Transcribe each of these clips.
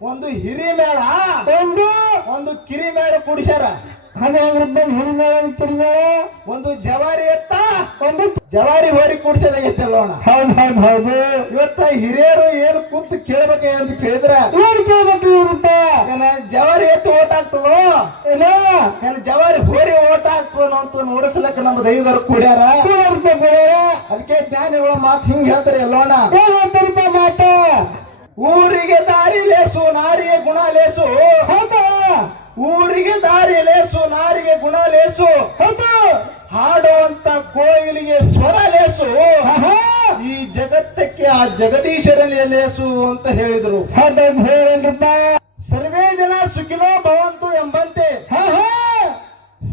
ಒಂದು ಹಿರಿಮೇಳ ಒಂದು? ಒಂದು ಕಿರಿಮೇಳ ಕುಡಿಸ್ಯಾರ. ಹನ್ನೆರಡು ಹಿರಿಮೇಳ ಕಿರಿಮೇಳ ಒಂದು ಜವಾರಿ ಎತ್ತ. ಒಂದು ಜವಾರಿ ಹೊರಿ ಕುಡಿಸೋದಾಗೈತೆ ಅಲ್ಲೋಣ ಹೌದು ಹೌದು ಹೌದು. ಇವತ್ತ ಹಿರಿಯರು ಏನು ಕೂತು ಕೇಳ್ಬೇಕ ಅಂತ ಕೇಳಿದ್ರ. ಏನು ಕೇಳ್ಬೇಕು ಇವ್ರಪ್ಪ? ಏನ ಜವಾರಿ ಎತ್ತು ಓಟ್ ಆಗ್ತದೋ ಇಲ್ಲ ಏನ ಜವಾರಿ ಹೋರಿ ಓಟ್ ಆಗ್ತದೋ ಅಂತ ನೋಡಿಸ್ಲಕ್ಕ ನಮ್ಮ ದೈವದರು ಕೂಡ್ಯಾರ. ಅದಕ್ಕೆ ಜ್ಞಾನಿಗಳ ಮಾತು ಹಿಂಗ್ ಹೇಳ್ತಾರೆ ಎಲ್ಲೋಣ ಊರಿಗೆ ದಾರಿ ಲೇಸು ನಾರಿಗೆ ಗುಣ ಲೇಸು. ಹೌದಾ. ಊರಿಗೆ ದಾರಿ ಲೇಸು ನಾರಿಗೆ ಗುಣ ಲೇಸು. ಹೌದು. ಹಾಡುವಂತ ಕೋಯಿಲಿಗೆ ಸ್ವರ ಲೇಸು. ಈ ಜಗತ್ತಕ್ಕೆ ಆ ಜಗದೀಶರಲ್ಲಿ ಲೇಸು ಅಂತ ಹೇಳಿದ್ರು. ಸರ್ವೇ ಜನ ಸುಖಿನೋ ಭವಂತು ಎಂಬಂತೆ.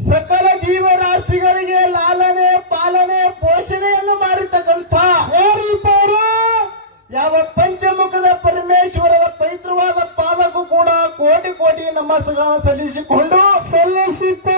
ಸಕಲ ಜೀವರಾಶಿಗಳಿಗೆ ಲಾಲನೆ ಪಾಲನೆ ಪೋಷಣೆಯನ್ನು ಮಾಡಿರ್ತಕ್ಕಂಥ. ಯಾವ ಪಂಚಮುಖದ ಪರಮೇಶ್ವರರ ಪವಿತ್ರವಾದ ಪಾದಕ್ಕೂ ಕೂಡ ಕೋಟಿ ಕೋಟಿ ನಮಸ್ಕಾರ ಸಲ್ಲಿಸಿಕೊಂಡು ಸಲ್ಲಿಸಿಕೊಂಡು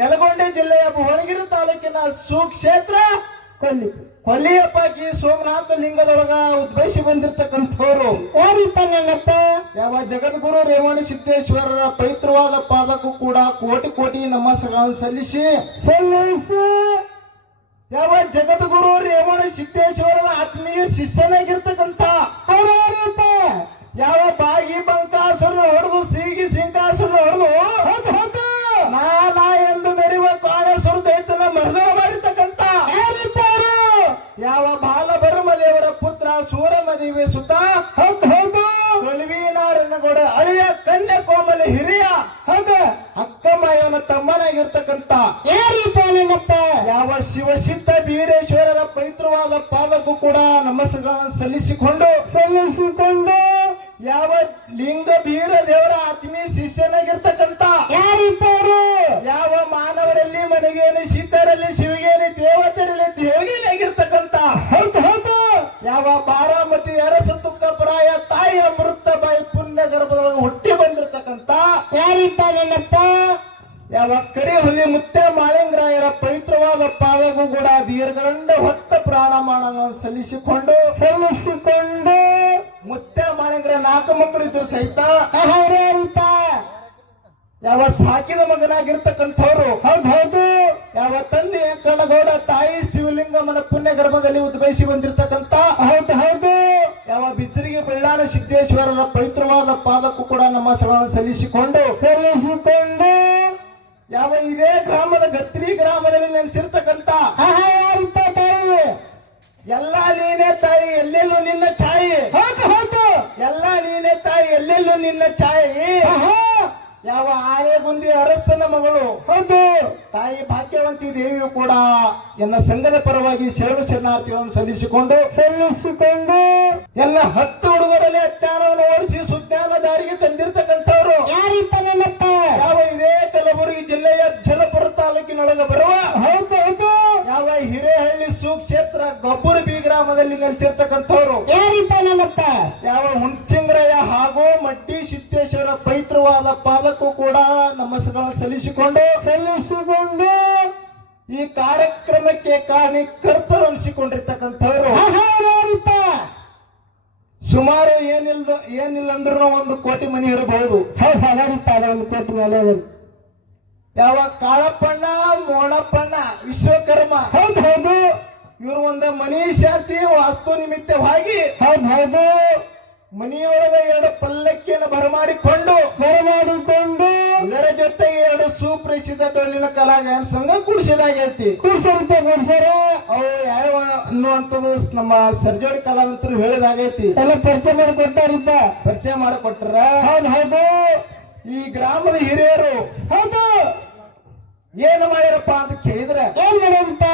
ನೆಲಗೊಂಡೆ ಜಿಲ್ಲೆಯ ಭುವನಗಿರಿ ತಾಲೂಕಿನ ಸುಕ್ಷೇತ್ರ ಕೊಲ್ಲಿ ಕೊಲ್ಲಿಯಪ್ಪಾಕಿ ಸೋಮನಾಥ ಲಿಂಗದೊಳಗ ಉದ್ಭವಿಸಿ ಬಂದಿರತಕ್ಕಂಥವ್ರು. ಯಾರಿಪ್ಪ ನನ್ನಪ್ಪ ಯಾವ ಜಗದ್ಗುರು ರೇವಣ ಸಿದ್ದೇಶ್ವರರ ಪವಿತ್ರವಾದ ಪಾದಕ್ಕೂ ಕೂಡ ಕೋಟಿ ಕೋಟಿ ನಮಸ್ಕಾರ ಸಲ್ಲಿಸಿ ಸಲ್ಲಿಸಿ. ಯಾವ ಜಗದ್ಗುರು ರೇವಣ ಸಿದ್ದೇಶ್ವರರ ಆತ್ಮೀಯ ಶಿಷ್ಯನಾಗಿರ್ತಕ್ಕಂಥ ಪುತ್ರ ಮದುವೆ ಸುತ ಹೌದು ಹೌದು. ಕೂಡ ಅಳಿಯ ಕನ್ಯ ಕೋಮಲ ಹಿರಿಯ. ಹೌದು. ಅಕ್ಕಮ್ಮಯ್ಯನ ತಮ್ಮನಾಗಿರ್ತಕ್ಕಂಥ. ಯಾರಿಪ್ಪ ನನ್ನಪ್ಪ ಯಾವ ಶಿವಸಿದ್ಧ ಬೀರೇಶ್ವರರ ಪವಿತ್ರವಾದ ಪಾದಕ್ಕೂ ಕೂಡ ನಮಸ್ಕಾರ ಸಲ್ಲಿಸಿಕೊಂಡು ಸಲ್ಲಿಸಿಕೊಂಡು. ಯಾವ ಲಿಂಗ ಬೀರ ದೇವರ ಆತ್ಮೀಯ ಶಿಷ್ಯನಾಗಿರ್ತಕ್ಕಂತ ಯಾರೀಪ ಯಾವ ಮಾನವರಲ್ಲಿ ಮನೆಗೇನು ಸಿದ್ಧರಲ್ಲಿ ಶಿವಗೇನಿ ದೇವತೆಯಲ್ಲಿ ದೇವಗೇನಾಗಿರ್ತಕ್ಕಂಥ ಹೌದು ಹೌದು. ಯಾವ ಪಾದಗೂ ಕೂಡ ದೀರ್ಘದಂಡ ಹೊತ್ತ ಪ್ರಾಣಮಾಣವನ್ನು ಸಲ್ಲಿಸಿಕೊಂಡು ಸಲ್ಲಿಸಿಕೊಂಡು ಮುತ್ತೆ ಮಾಡಿದ್ರೆ ನಾಲ್ಕು ಮಕ್ಕಳು ಇದ್ರು ಸಹಿತ. ಯಾವ ಸಾಕಿದ ಮಗನಾಗಿರ್ತಕ್ಕಂಥವ್ರು. ಹೌದು ಹೌದು. ಯಾವ ತಂದೆ ಕಣಗೌಡ ತಾಯಿ ಶಿವಲಿಂಗಮ್ಮನ ಪುಣ್ಯ ಗರ್ಭದಲ್ಲಿ ಉದ್ಭವಿಸಿ ಬಂದಿರತಕ್ಕಂತ ಹೌದು ಹೌದು. ಯಾವ ಬಿಚ್ಚರಿಗೆ ಬಳ್ಳಾರ ಸಿದ್ದೇಶ್ವರರ ಪವಿತ್ರವಾದ ಪಾದಕ್ಕೂ ಕೂಡ ನಮ್ಮ ಶ್ರವಣ ಸಲ್ಲಿಸಿಕೊಂಡು. ಸಲ್ಲಿಸಿಕೊಂಡು ಯಾವ ಇದೇ ಗ್ರಾಮದ ಗತ್ರಿ ಗ್ರಾಮದಲ್ಲಿ ನೆಲೆಸಿರ್ತಕ್ಕಂತ ಎಲ್ಲ ನೀನೇ ತಾಯಿ ಎಲ್ಲೆಲ್ಲೂ ನಿನ್ನ ಛಾಯಿ. ಹೌದು ಎಲ್ಲ ನೀನೇ ತಾಯಿ ಎಲ್ಲೆಲ್ಲೂ ನಿನ್ನ ಛಾಯಿ. ಯಾವ ಆನೆಗುಂದಿ ಅರಸನ ಮಗಳು. ಹೌದು. ತಾಯಿ ಭಾಗ್ಯವಂತಿ ದೇವಿಯು ಕೂಡ ಎನ್ನ ಸಂಘದ ಪರವಾಗಿ ಶರಣು ಶರಣಾರ್ಥಿಗಳನ್ನು ಸಲ್ಲಿಸಿಕೊಂಡು ಸಲ್ಲಿಸಿಕೊಂಡು ಎಲ್ಲ ಹತ್ತು ಹುಡುಗರಲ್ಲಿ ಅಜ್ಞಾನವನ್ನು ಓಡಿಸಿ ಸುಜ್ಞಾನ ದಾರಿಗೆ ತಂದಿರತಕ್ಕಂಥವ್ರು. ಯಾರಿಪ್ಪ ನನ್ನಪ್ಪ ಸುಕ್ಷೇತ್ರ ಬಿ ಗ್ರಾಮದಲ್ಲಿ ನೆಲೆಸಿರ್ತಕ್ಕಂಥವ್ರು. ಯಾವ ಹುಣ್ಚಿಂಗ್ರಯ್ಯ ಹಾಗೂ ಮಟ್ಟಿ ಸಿದ್ದೇಶ್ವರ ಪವಿತ್ರವಾದ ಪಾದಕ್ಕೂ ಕೂಡ ನಮಸ್ಕಾರ ಸಲ್ಲಿಸಿಕೊಂಡು ಸಲ್ಲಿಸಿಕೊಂಡು ಈ ಕಾರ್ಯಕ್ರಮಕ್ಕೆ ಕಾರಣಕರ್ತರು ಅನಿಸಿಕೊಂಡಿರ್ತಕ್ಕಂಥವ್ರು. ಸುಮಾರು ಏನಿಲ್ಲ ಏನಿಲ್ಲ ಅಂದ್ರೂ ಒಂದು ಕೋಟಿ ಮನಿ ಇರಬಹುದು. ಒಂದು ಕೋಟಿ ಮೇಲೆ. ಯಾವ ಕಾಳಪ್ಪಣ್ಣ ಮೋಣಪ್ಪಣ್ಣ ವಿಶ್ವಕರ್ಮ. ಹೌದು ಹೌದು. ಇವರು ಒಂದ ಮನಿ ಶಾಂತಿ ವಾಸ್ತು ನಿಮಿತ್ತವಾಗಿ ಹೌದು ಹೌದು. ಮನೆಯೊಳಗೆ ಎರಡು ಪಲ್ಲಕ್ಕಿಯನ್ನು ಬರಮಾಡಿಕೊಂಡು ಬರಮಾಡಿಕೊಂಡು ಇದರ ಜೊತೆಗೆ ಎರಡು ಸುಪ್ರಸಿದ್ಧ ಡೊಳ್ಳಿನ ಕಲಾಗಾಯನ ಸಂಘ ಕುಡಿಸಿದಾಗೈತಿ. ಕೂಡ್ಸರಪ್ಪ ಕುಡಿಸೋರ? ಅವು ಯಾವ ಅನ್ನುವಂಥದ್ದು ನಮ್ಮ ಸರ್ಜೋಡಿ ಕಲಾವಂತರು ಹೇಳಿದಾಗೈತಿ. ಎಲ್ಲ ಪರಿಚಯ ಮಾಡಿ ಕೊಟ್ಟಾರಿಪ್ಪ. ಪರಿಚಯ ಮಾಡಿಕೊಟ್ರ ಹೌದು ಹೌದು. ಈ ಗ್ರಾಮದ ಹಿರಿಯರು ಹೌದು. ಏನು ಮಾಡ್ಯಾರಪ್ಪ ಅಂತ ಕೇಳಿದ್ರೆ ಏನ್ ಮಾಡೋದಪ್ಪ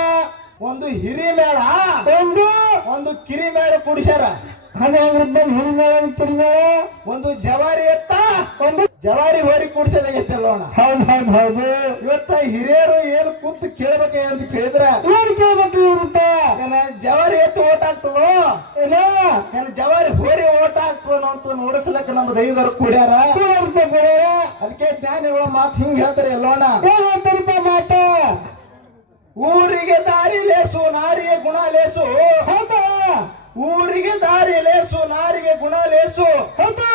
ಒಂದು ಹಿರಿ ಮೇಳ. ಒಂದು? ಒಂದು ಕಿರಿ ಮೇಳ ಕುಡಿಸ್ಯಾರ. ಹನ್ನೆರಡು ರೂಪಾಯಿ ಹಿರಿ ಮೇಳ ಕಿರಿಮೇಳ ಒಂದು ಜವಾರಿ ಎತ್ತ. ಒಂದು? ಜವಾರಿ ಹೋರಿ ಕುಡಿಸೋದಾಗೈತೆ ಅಲ್ಲೋಣ ಹೌದು ಹೌದು ಇವತ್ತ ಹಿರಿಯರು ಏನು ಕೂತು ಕೇಳ್ಬೇಕ ಅಂತ ಕೇಳಿದ್ರ. ಏನ್ ಕೇಳ್ಬೇಕು ಇವ್ರಪ್ಪ ನನ್ನ ಜವಾರಿ ಎತ್ತು ಓಟ್ ಆಗ್ತದೋ? ಇಲ್ಲ ನನ್ನ ಜವಾರಿ ಹೋರಿ ಓಟ್ ಆಗ್ತದೋ ಅಂತ ನೋಡಿಸ್ಲಕ್ಕ ನಮ್ಮ ದೈವದವ್ರು ಕೂಡ್ಯಾರ. ಅದಕ್ಕೆ ಜ್ಞಾನಿಗಳ ಮಾತು ಹಿಂಗ್ ಹೇಳ್ತಾರೆ ಎಲ್ಲೋಣ ಹೇಳ್ತಾರಪ್ಪ ಮಾತಾ? ಊರಿಗೆ ದಾರಿ ಲೇಸು ನಾರಿಗೆ ಗುಣ ಲೇಸು. ಹೌದಾ. ಊರಿಗೆ ದಾರಿ ಲೇಸು ನಾರಿಗೆ ಗುಣ ಲೇಸು. ಹೌದು.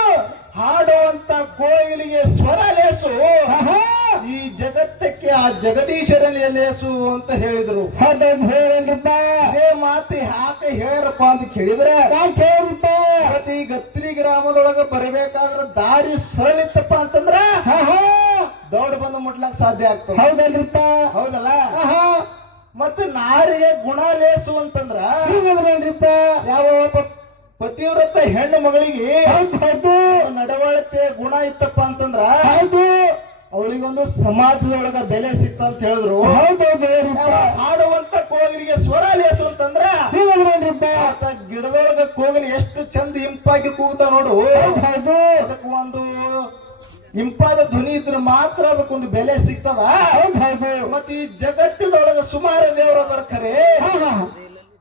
ಹಾಡುವಂತ ಕೋಯಿಲಿಗೆ ಸ್ವರ ಲೇಸು. ಈ ಜಗತ್ತಕ್ಕೆ ಆ ಜಗದೀಶರಲ್ಲಿ ಲೇಸು ಅಂತ ಹೇಳಿದ್ರು. ಅದೇ ಮಾತು ಯಾಕೆ ಹೇಳಪ್ಪ ಅಂತ ಕೇಳಿದ್ರೆ ಪ್ರತಿ ಗತ್ರಿ ಗ್ರಾಮದೊಳಗ ಬರಬೇಕಾದ್ರೆ ದಾರಿ ಸರಳಿತ್ತಪ್ಪ ಅಂತಂದ್ರ ದೌಡ್ ಬಂದು ಮುಟ್ಲಕ್ ಸಾಧ್ಯ ಆಗ್ತದೆ. ಹೌದಲ್ರಿಪ್ಪ. ಹೌದಲ್ಲ? ಮತ್ತೆ ನಾರಿಗೆ ಗುಣ ಲೇಸು ಅಂತಂದ್ರ ಹೀಗಂದ್ರೇನ್ರಿಪ್ಪ? ಯಾವ ಪತಿವ್ರತ ಹೆಣ್ಣು ಮಗಳಿಗೆ ನಡವಳಿಕೆ ಗುಣ ಇತ್ತಪ್ಪ ಅಂತಂದ್ರ ಹೌದು. ಅವಳಿಗೊಂದು ಸಮಾಜದೊಳಗ ಬೆಲೆ ಸಿಕ್ತ ಅಂತ ಹೇಳಿದ್ರು. ಹೌದು ಹಾಡುವಂತ ಕೋಗಿಲಿಗೆ ಸ್ವರ ಲೇಸು ಅಂತಂದ್ರ ಆತ ಗಿಡದೊಳಗ ಕೋಗಿಲಿ ಎಷ್ಟು ಚಂದ ಇಂಪಾಗಿ ಕೂಗ್ತಾ ನೋಡು. ಹೌದು ಹೌದು. ಅದಕ್ಕೆ ಒಂದು ಇಂಪಾದ ಧ್ವನಿ ಇದ್ರೆ ಮಾತ್ರ ಅದಕ್ಕೊಂದು ಬೆಲೆ ಸಿಗ್ತದ. ಹೌದು ಹೌದು. ಮತ್ತೆ ಈ ಜಗತ್ತಿನೊಳಗ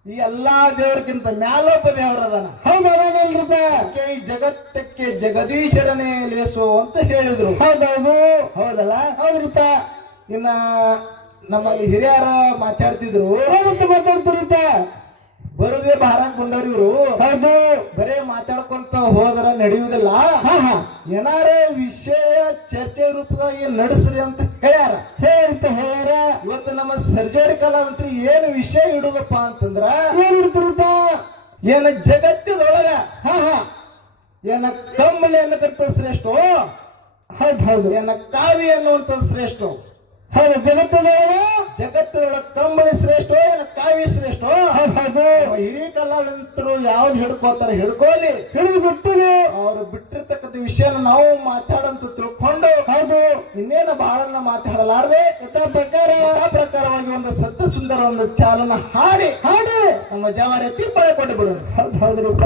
ಈ ಎಲ್ಲಾ ದೇವರಿಗಿಂತ ಮ್ಯಾಲೊಬ್ಬ ದೇವರದನ ಹೌದಲ್ರಿಪ್ಪ ಅದಕ್ಕೆ ಈ ಜಗತ್ತಕ್ಕೆ ಜಗದೀಶರನೇ ಲೇಸು ಅಂತ ಹೇಳಿದ್ರು. ಹೌದೌದು ಹೌದಲ್ಲ? ಹೌದ್ರಿಪ ಇನ್ನ ನಮ್ಮಲ್ಲಿ ಹಿರಿಯರ ಮಾತಾಡ್ತಿದ್ರು. ಮಾತಾಡ್ತೀರಿಪ್ಪ ಬರುದೇ ಭಾರಕ್ ಬಂದವ್ರ ಇವ್ರು. ಹೌದು. ಬರೇ ಮಾತಾಡ್ಕೊಂತ ಹೋದ್ರ ನಡೆಯುವುದಿಲ್ಲ. ಹಾ ಹಾ. ಏನಾರ ವಿಷಯ ಚರ್ಚೆ ರೂಪದಾಗಿ ನಡೆಸ್ರಿ ಅಂತ ಹೇಳ್ಯಾರ. ಅಂತ ಹೇಳ್ಯಾರ. ಇವತ್ತು ನಮ್ಮ ಸರ್ಜರಿ ಕಲಾವಂತ್ರಿ ಏನು ವಿಷಯ ಇಡುದಪ್ಪ ಅಂತಂದ್ರ ಏನ್ ಬಿಡ್ತೀರಿಪ್ಪ ಏನ ಜಗತ್ತದೊಳಗ ಹಾ ಹಾ. ಏನ ಕಮ್ಮಲಿ ಅನ್ನಕಂತ ಶ್ರೇಷ್ಠ ಹೌದು ಹೌದು. ಏನ ಕಾವಿ ಅನ್ನುವಂತ ಶ್ರೇಷ್ಠ ಹೌದು ಜಗತ್ತದೊಳಗ ಜಗತ್ತದೊಳಗ ಕಂಬಳಿ ಶ್ರೇಷ್ಠ ಏನ ಕಾವಿ ಶ್ರೇಷ್ಠ? ಹೌದು. ಹಿರಿಯ ಕಲಾವಿದರು ಯಾವ್ದು ಹಿಡ್ಕೋತಾರ ಹಿಡ್ಕೋಲಿ ಹಿಡಿದು ಬಿಟ್ಟರು ಅವ್ರು ಬಿಟ್ಟಿರ್ತಕ್ಕಂಥ ವಿಷಯನ ನಾವು ಮಾತಾಡಂತ ತಿಳ್ಕೊಂಡು ಹೌದು. ಇನ್ನೇನ ಬಹಳನ್ನ ಮಾತಾಡಲಾರದೆ ಯಥಾ ಪ್ರಕಾರ. ಆ ಪ್ರಕಾರವಾಗಿ ಒಂದು ಸತ್ತ ಸುಂದರ ಒಂದು ಚಾಲನ ಹಾಡಿ ಹಾಡಿ. ನಮ್ಮ ಜವಾರಿ ತೀರ್ಪಳೆ ಕೊಟ್ಟು ಬಿಡೋಣ ಹೌದು ಹೌದ್ರಿಪ್ಪ